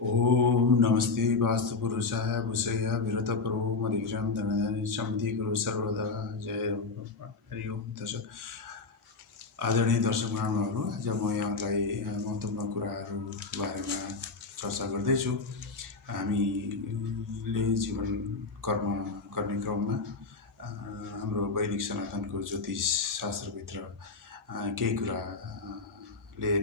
ओम नमस्ते वास्तु पुरुषाय भूषय विरतपरो मदिग्रम धनधान्य समिति गुरु सर्वदा जय हरि ओम दर्शक आदरणीय दर्शक महानुभावहरू आज म यहाँलाई महत्त्वपूर्ण कुराहरू बारेमा चर्चा गर्दैछु। हामीले जीवन कर्म गर्ने क्रममा हाम्रो वैदिक सनातनको ज्योतिष शास्त्रभित्र केही कुराले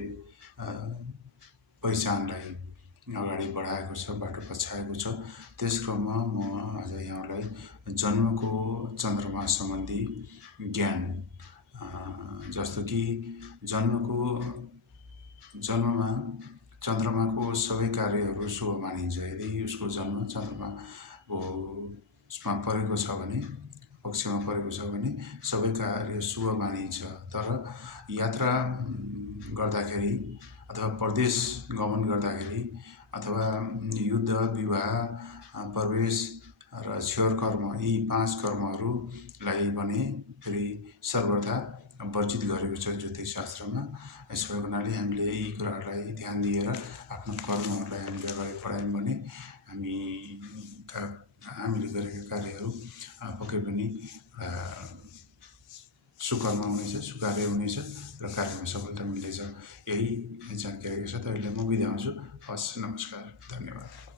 पहिचानलाई अगाडि बढाएको छ, बाटो पछाएको छ। त्यस क्रममा म आज यहाँलाई जन्मको चन्द्रमा सम्बन्धी ज्ञान, जस्तो कि जन्ममा चन्द्रमाको सबै कार्यहरू शुभ मानिन्छ। यदि उसको जन्म चन्द्रमाको उसमा परेको छ भने, पक्षमा परेको छ भने सबै कार्य शुभ मानिन्छ। तर यात्रा गर्दाखेरि अथवा परदेश गमन गर्दाखेरि अथवा युद्ध, विवाह, प्रवेश र क्षौर कर्म, यी 5 कर्महरूलाई भने फेरि सर्वथा वर्जित गरेको छ ज्योतिष शास्त्रमा। यसो भएको हुनाले हामीले यी कुराहरूलाई ध्यान दिएर आफ्नो कर्महरूलाई हामीले अगाडि बढायौँ भने हामीले गरेका कार्यहरू पक्कै पनि सुकर्म हुनेछ, सुकार्य हुनेछ र कार्यमा सफलता मिल्नेछ। यही जानकारी के साथ अहिले म बिदा हुन्छु। हस्, नमस्कार, धन्यवाद।